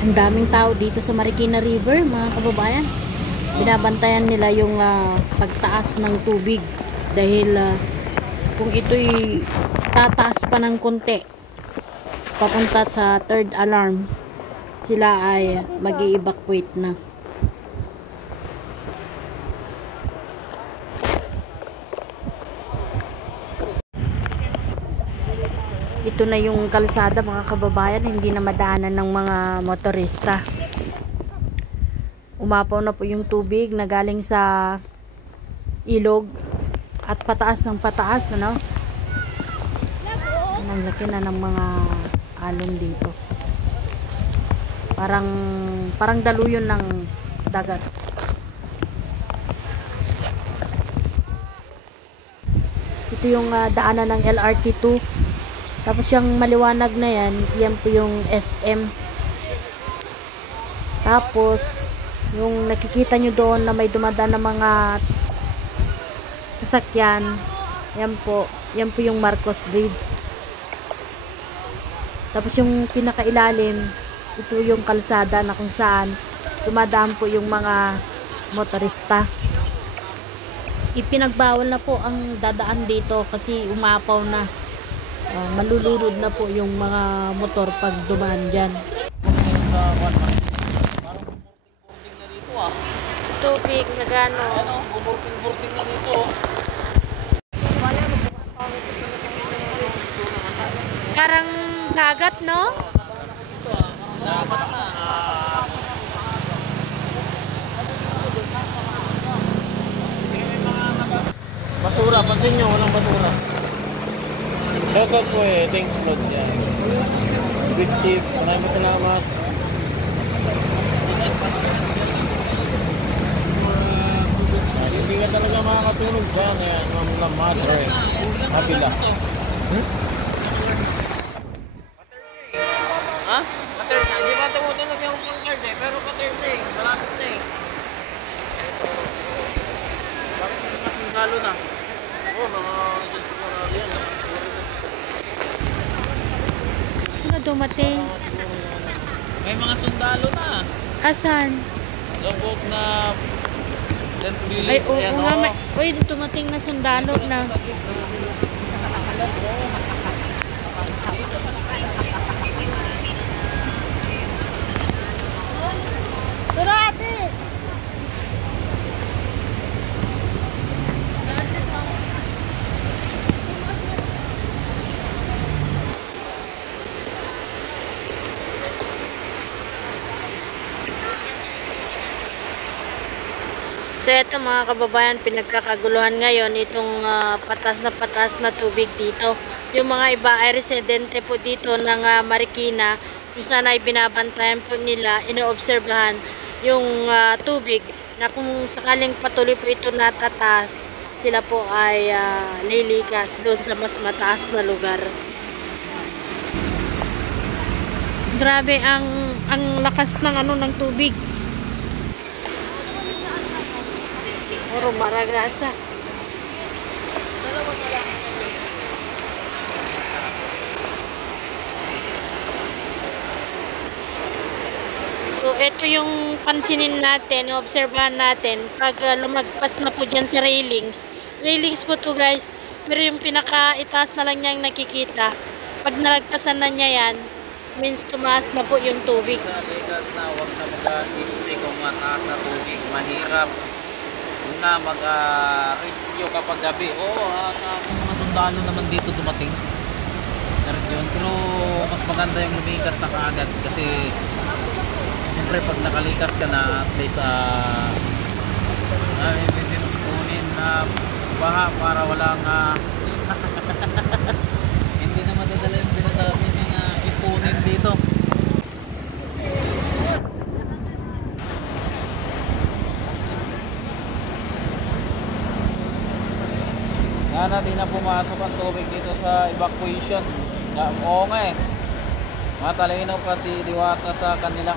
Ang daming tao dito sa Marikina River, mga kababayan. Binabantayan nila yung pagtaas ng tubig dahil kung ito'y tataas pa ng konti papunta sa third alarm, sila ay mag-i-evacuate na. Ito na yung kalsada, mga kababayan, hindi na madaanan ng mga motorista. Umapaw na po yung tubig na galing sa ilog at pataas ng pataas, ano? Ang laki na ng mga alon dito. Parang daluyon ng dagat. Ito yung daanan ng LRT2. Tapos yung maliwanag na yan, yan po yung SM. Tapos yung nakikita nyo doon na may dumadaan na mga sasakyan, yan po yung Marcos Bridge. Tapos yung pinakailalim, ito yung kalsada na kung saan dumadaan po yung mga motorista. Ipinagbawal na po ang dadaan dito kasi umapaw na. Malulunod na po yung mga motor pag dumaan dyan. Tubig na gano. Bumurting na dito. Parang dagat, no? Dapat na. Basura, pansin nyo, walang basura. Shoutout po thanks loads yan. Good chief, maraming salamat. Hindi ka talaga makakatulog dyan, mga mother, habila. Ha? Pattern na, hindi ba tumutunog yung phone card pero pattern na malapit na Bakit hindi mas nagalo na? Oo, mga dyan siguro yan, Sino dumating? may mga sundalo na. Asan? Lubog na Tent Village. Ay, oo nga. Uy, dumating na sundalo na. Turate! So ito mga kababayan, pinagkakaguluhan ngayon itong patas na tubig dito. Yung mga iba ay residente po dito ng Marikina, kung saan ay binabantayan po nila, inoobserbahan yung tubig na kung sakaling patuloy po ito natataas, sila po ay lilikas doon sa mas mataas na lugar. Grabe ang lakas ng tubig. Puro maragasa. So, ito yung pansinin natin, obserbahan natin. Pag lumagpas na po dyan sa railings. Railings po to guys. Pero yung pinaka-itaas na lang niya yung nakikita. Pag nalagpasan na niya yan, means tumaas na po yung tubig. Sa ligas na, huwag na mag-history kung mataas na tubig. Mahirap na mag-rescue kapag gabi. Oo, mga sundalo naman dito dumating. Pero mas maganda yung lumikas na kaagad kasi siyempre pag nakalikas ka na at least kunin na baha para walang hindi na madadala yung sinasabi niya ipunin dito. Natin na pumasok ang tubig dito sa evacuation. Oo nga matalinaw pa si Diwata sa kanila.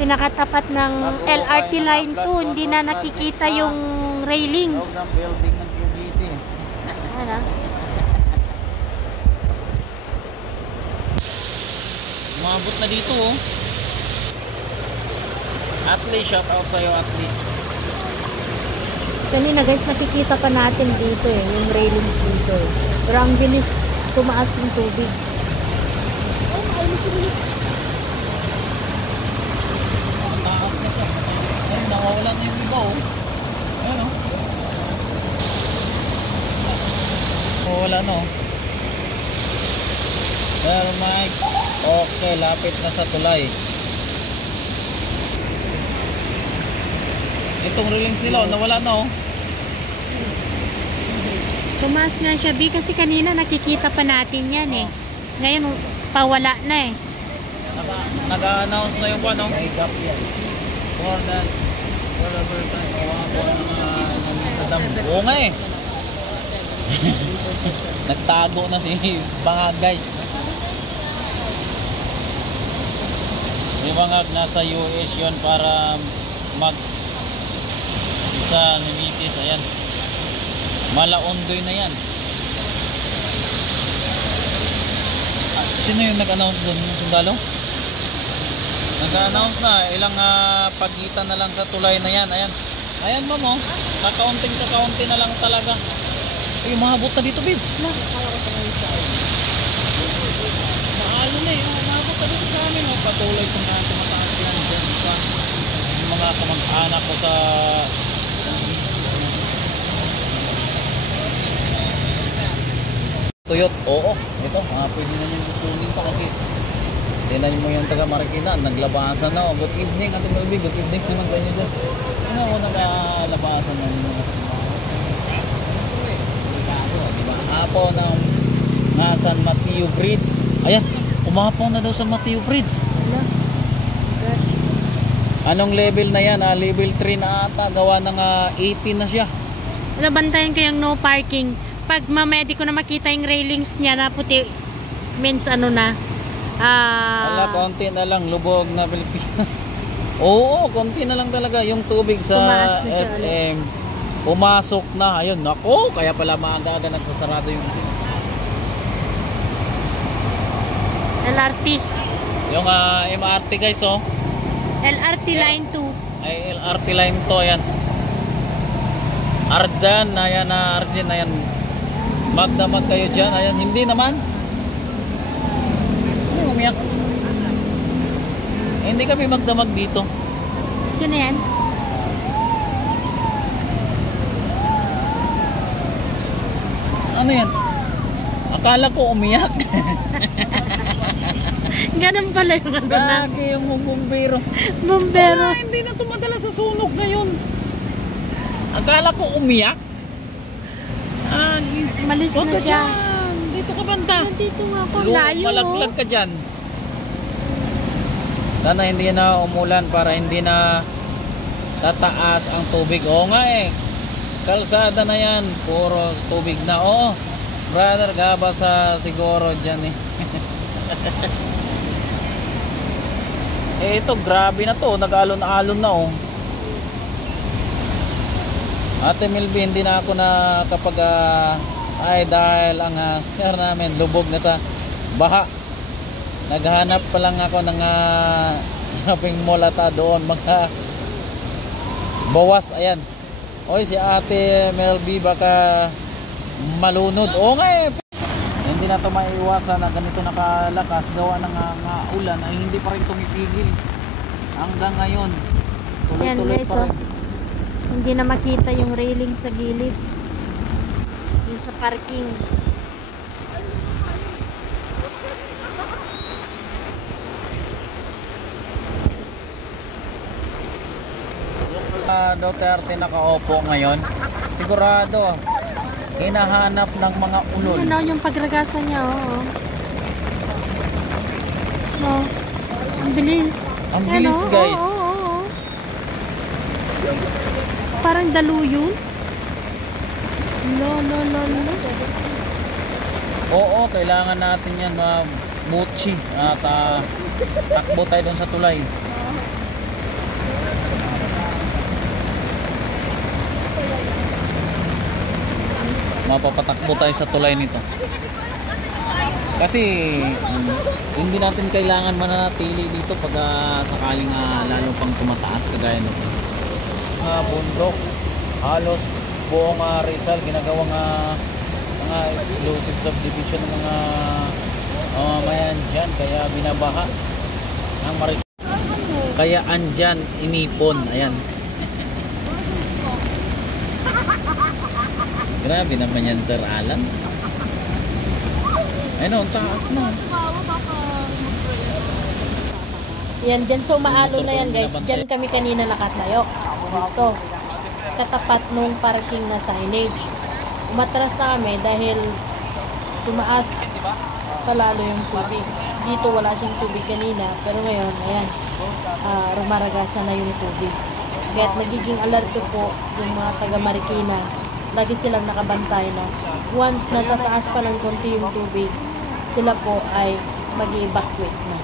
Pinakatapat ng LRT line 2, hindi na nakikita yung railings. Loob ng building ng QBC. Ano? Umabot na dito At least, shout out sa'yo at least. Kanina guys, nakikita pa natin dito eh, yung railings dito eh. Pero ang bilis tumaas yung tubig. Ang taas na to. Ay, nawawala na yung iba oh. Ayan oh. Nawawala na oh. Sir Mike. Okay, lapit na sa tulay. Itong railings nila oh, nawala na oh. Tumaas nga siya, B, kasi kanina nakikita pa natin yan eh. Ngayon, pawala na eh. Nag-a-announce na yung ano? May gap yan. More than whatever time. Sa dam. Oo nga eh. Nagtago na si Bangag guys. Si Bangag nasa US yun para mag isa ni Mrs. Ayan. Malaondoy na yan. Sino yung nag-announce doon? Yung sundalo? Nag-announce na. Ilang pagitan na lang sa tulay na yan. Ayan. Ayan ma'am oh. Kakaunting na lang talaga. Uy, mahabot na dito, Bids. Maalo na eh. Mahabot na dito sa amin. Oh. Patuloy kung na tumataas yan. Yung mga kamag-anak ko sa Tuyot, oo. Ito, pwede na nyo kukunin pa kasi tinan mo yung taga Marikina, naglabasan na. Good evening, Ate Melby. Good evening naman sa inyo dyan. Ano ako naglabasan na nyo? Diba? Apo ng San Mateo Bridge. Ayan, umapaw na daw San Mateo Bridge. Anong level na yan? Level 3 na ata. Gawa ng 18 na siya. Nabantayan ko yung no parking. Pag mamaya di ko na makita yung railings niya na puti, means ano na, wala, konti na lang, lubog na Pilipinas. Oo, konti na lang talaga yung tubig sa SM. Pumasok na, ayun, nako, kaya pala maaga-aga nagsasarado yung isip. LRT. Yung MRT guys, oh. LRT line 2. Ay, LRT line 2, ayan. Arjan, ayan na, Arjan, ayan. Magdamag kayo dyan, ayan, hindi naman. Ay, umiyak. Hindi kami magdamag dito. Sino yan? Ano yan? Akala ko umiyak. Ganun pala yung ano na. Lagi yung bumbero. Bumbero. Wala, hindi na tumadala sa sunog ngayon. Akala ko umiyak. Malis na siya. Dyan. Dito ka banda. Nandito nga ako, layo. Malaglag ka dyan. Sana hindi na umulan para hindi na tataas ang tubig. Oo nga eh. Kalsada na yan. Puro tubig na. Oo. Brother, gaba sa siguro dyan eh. Eh ito, grabe na to. Nag-alon-alon na oh. Ate Milby, hindi na ako na kapag ay dahil ang share namin lubog na sa baha. Naghahanap pa lang ako ng shopping mall ata doon mga bawas. Ayan. Oy, si Ate Melby baka malunod. Oo nga eh. Hindi na ito maiiwasan na ganito nakalakas gawa ng ulan ay hindi pa rin tumipigil hanggang ngayon. Tuloy-tuloy pa rin. Hindi na makita yung railing sa gilid. Yung sa parking. Duterte nakaupo ngayon. Sigurado hinahanap ng mga ulol. Ano yung pagragasan niya, oh. No. Ang bilis. Ang bilis, guys. Oo. Parang daluyon. No. Oo, kailangan natin yan mabuchi at takbo tayo doon sa tulay. Mapapatakbo tayo sa tulay nito. Kasi hindi natin kailangan mananatili dito pag sakaling lalo pang tumataas kagaya nito. Bundok, halos buong Rizal ginagawang mga exclusive subdivision ng mga mamamayan dyan, kaya binabaha ng kaya andyan inipon, ayan. Grabe naman yan, Sir Alan. Ayun, ang taas na. Yan, dyan sa umaalo na yan guys. Dyan kami kanina nakatayo. Dito. Katapat nung parking na signage. Umatras na kami dahil tumaas palalo yung tubig. Dito wala siyang tubig kanina. Pero ngayon, ayan, rumaragasa na yung tubig. Kaya't nagiging alerto po yung mga taga Marikina. Lagi silang nakabantay na once natataas pa ng konti yung tubig, sila po ay mag-evacuate na.